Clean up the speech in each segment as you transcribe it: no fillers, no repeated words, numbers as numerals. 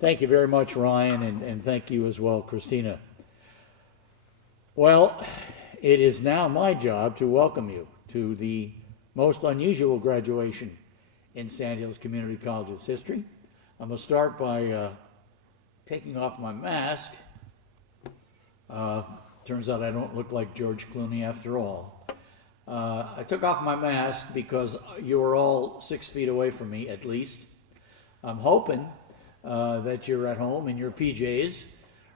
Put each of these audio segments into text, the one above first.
Thank you very much, Ryan, and thank you as well, Christina. Well, it is now my job to welcome you to the most unusual graduation in Sandhills Community College's history. I'm going to start by taking off my mask. Turns out I don't look like George Clooney after all. I took off my mask because you are all 6 feet away from me at least. I'm hoping that you're at home in your PJs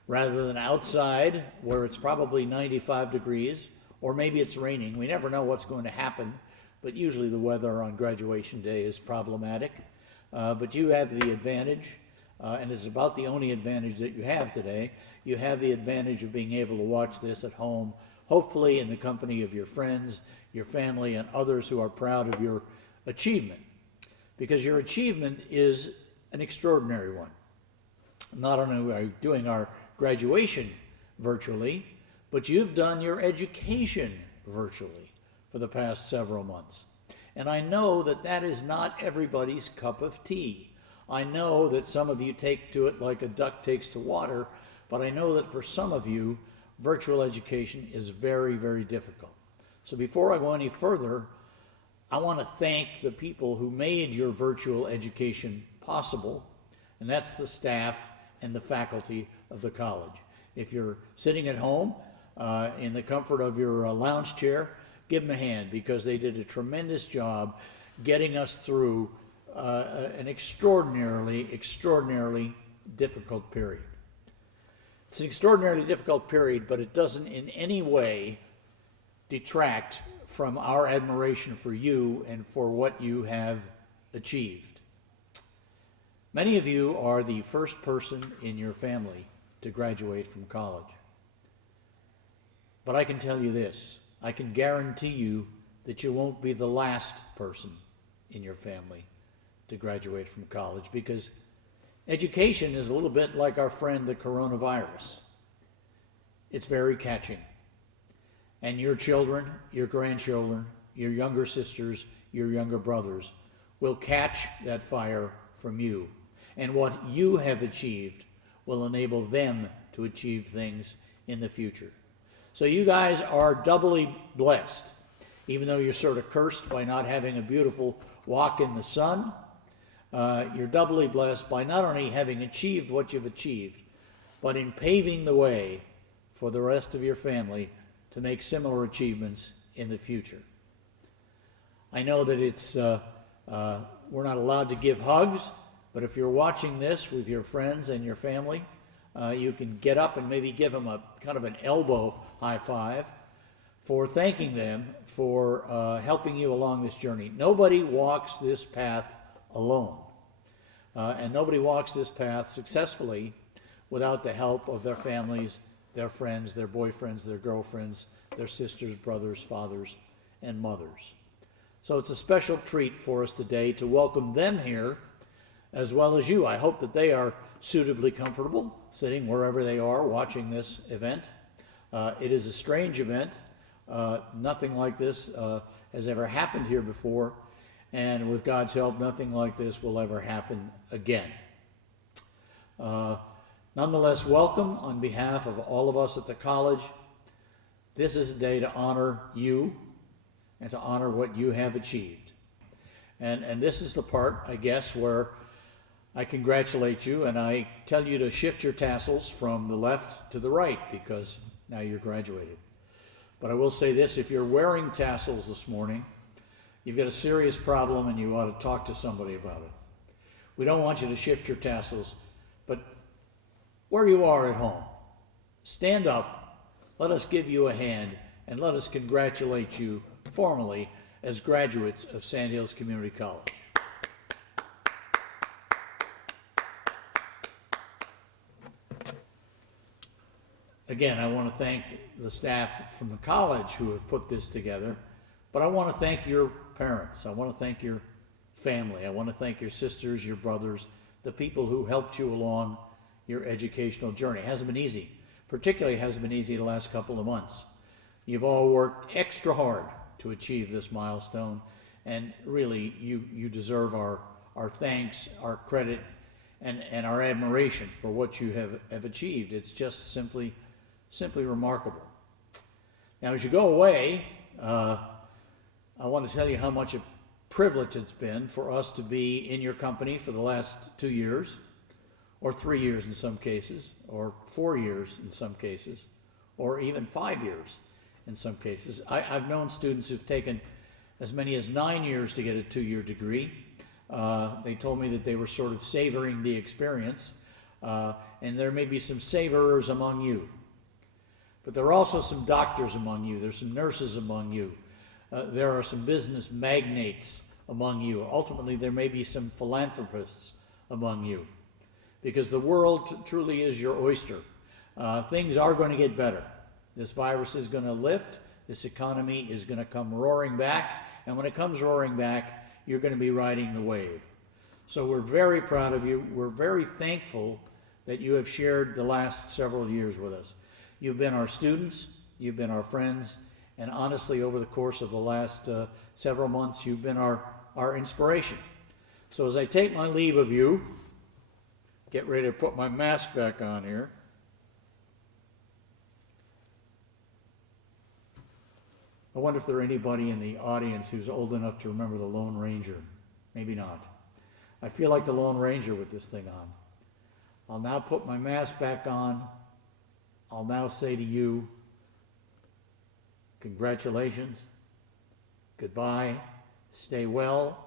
rather than outside where it's probably 95 degrees, or maybe it's raining. We never know what's going to happen, but usually the weather on graduation day is problematic. But you have the advantage, and it's about the only advantage that you have today. You have the advantage of being able to watch this at home, hopefully in the company of your friends, your family, and others who are proud of your achievement. Because your achievement is an extraordinary one. Not only are you doing our graduation virtually, but you've done your education virtually for the past several months. And I know that that is not everybody's cup of tea. I know that some of you take to it like a duck takes to water, but I know that for some of you, virtual education is very, very difficult. So before I go any further, I want to thank the people who made your virtual education possible, and that's the staff and the faculty of the college. If you're sitting at home in the comfort of your lounge chair, give them a hand, because they did a tremendous job getting us through an extraordinarily difficult period. It's an extraordinarily difficult period, but it doesn't in any way detract from our admiration for you and for what you have achieved. Many of you are the first person in your family to graduate from college. But I can tell you this, I can guarantee you that you won't be the last person in your family to graduate from college, because education is a little bit like our friend the coronavirus. It's very catching. And your children, your grandchildren, your younger sisters, your younger brothers will catch that fire from you. And what you have achieved will enable them to achieve things in the future. So you guys are doubly blessed. Even though you're sort of cursed by not having a beautiful walk in the sun, you're doubly blessed by not only having achieved what you've achieved, but in paving the way for the rest of your family to make similar achievements in the future. I know that we're not allowed to give hugs, but if you're watching this with your friends and your family, you can get up and maybe give them a kind of an elbow high five for thanking them for helping you along this journey. Nobody walks this path alone, and nobody walks this path successfully without the help of their families, their friends, their boyfriends, their girlfriends, their sisters, brothers, fathers, and mothers. So it's a special treat for us today to welcome them here, as well as you. I hope that they are suitably comfortable sitting wherever they are watching this event. It is a strange event. Nothing like this has ever happened here before, and with God's help, nothing like this will ever happen again. Nonetheless, welcome on behalf of all of us at the college. This is a day to honor you and to honor what you have achieved. And this is the part, I guess, where I congratulate you and I tell you to shift your tassels from the left to the right, because now you're graduated. But I will say this, if you're wearing tassels this morning, you've got a serious problem and you ought to talk to somebody about it. We don't want you to shift your tassels, but where you are at home, stand up, let us give you a hand, and let us congratulate you formally as graduates of Sandhills Community College. Again, I want to thank the staff from the college who have put this together, but I want to thank your parents. I want to thank your family. I want to thank your sisters, your brothers, the people who helped you along your educational journey. It hasn't been easy. Particularly hasn't been easy the last couple of months. You've all worked extra hard to achieve this milestone, and really you deserve our thanks, our credit, and our admiration for what you have achieved. It's just simply remarkable. Now, as you go away, I want to tell you how much a privilege it's been for us to be in your company for the last 2 years, or 3 years in some cases, or 4 years in some cases, or even 5 years in some cases. I've known students who've taken as many as 9 years to get a 2-year degree. They told me that they were sort of savoring the experience, and there may be some savorers among you. But there are also some doctors among you. There's some nurses among you. There are some business magnates among you. Ultimately, there may be some philanthropists among you, because the world truly is your oyster. Things are going to get better. This virus is going to lift. This economy is going to come roaring back. And when it comes roaring back, you're going to be riding the wave. So we're very proud of you. We're very thankful that you have shared the last several years with us. You've been our students. You've been our friends. And honestly, over the course of the last several months, you've been our inspiration. So as I take my leave of you, get ready to put my mask back on here. I wonder if there are anybody in the audience who's old enough to remember the Lone Ranger. Maybe not. I feel like the Lone Ranger with this thing on. I'll now put my mask back on. I'll now say to you, congratulations, goodbye, stay well,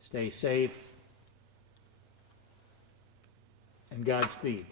stay safe, and Godspeed.